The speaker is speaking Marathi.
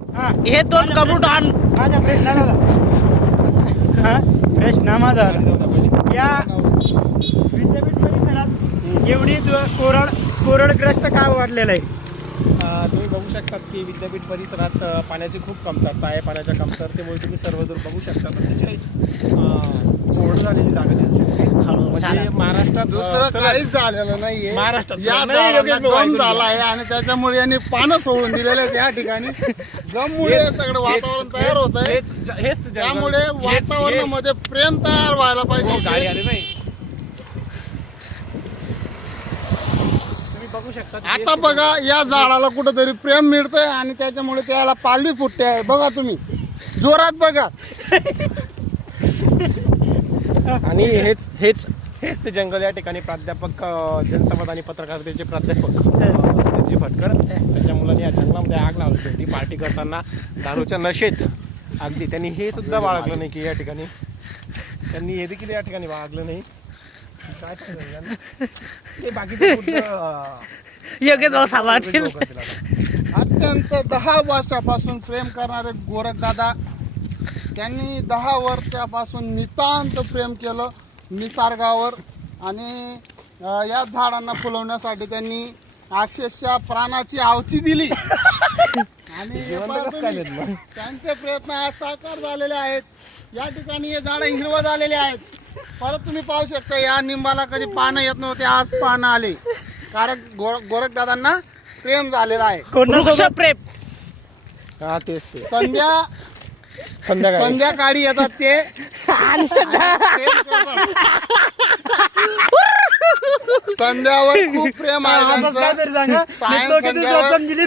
हे दोन कबूटान माझा प्रश्न प्रश्न माझा या विद्यापीठ परिसरात एवढी कोरडग्रस्त का वाढलेलं आहे? तुम्ही बघू शकतात की विद्यापीठ परिसरात पाण्याची खूप कमतरता आहे. पाण्याच्या कमतरतेमुळे तुम्ही सर्वदूर बघू शकता त्याची कोरड झालेली जागा दिसते. म्हणजे महाराष्ट्रात दुसरं काहीच झालेलं नाहीये. महाराष्ट्रात या झाडाला गम झाला आहे आणि त्याच्यामुळे यांनी पानं सोडून दिलेले आहेत या ठिकाणी. गममुळे सगळं वातावरण तयार होत आहे. हेच त्यामुळे वातावरणामध्ये प्रेम तयार व्हायला पाहिजे. गाडी आली नाही. तुम्ही बघू शकता आता बघा या झाडाला कुठंतरी प्रेम मिळतंय आणि त्याच्यामुळे त्याला पालवी फुटते आहे. बघा तुम्ही जोरात बघा. आणि हेच ते जंगल. या ठिकाणी प्राध्यापक जनसंवाद आणि पत्रकारितेचे प्राध्यापक सुनीलजी भटकर त्याच्या मुलांनी या जंगलामध्ये आग लावली होती पार्टी करताना दारूच्या नशेत. अगदी त्यांनी हे सुद्धा बाळगलं नाही की या ठिकाणी त्यांनी हे देखील या ठिकाणी बाळगलं नाही. काय ते बाकीचे योग्य जाऊ सांभाळतील. अत्यंत 10 वर्षापासून प्रेम करणारे गोरखदादा त्यांनी 10 वर्षापासून नितांत प्रेम केलं निसर्गावर आणि या झाडांना फुलवण्यासाठी त्यांनी अक्षरशः प्राणाची आहुती दिली आणि त्यांचे प्रयत्न आज साकार झालेले आहेत. या ठिकाणी हे झाडं हिरवं झालेले आहेत. परत तुम्ही पाहू शकता या निंबाला कधी पानं येत नव्हते, आज पानं आले. कारण गोरखदादांना प्रेम झालेलं आहे. वृक्षप्रेम. हा तेच ते संध्याकाळी येतात ते आणि सध्या संध्यावर खूप प्रेम आहे त्यांचं. काहीतरी सांगा. सायं लोकं संध्यावर समजली.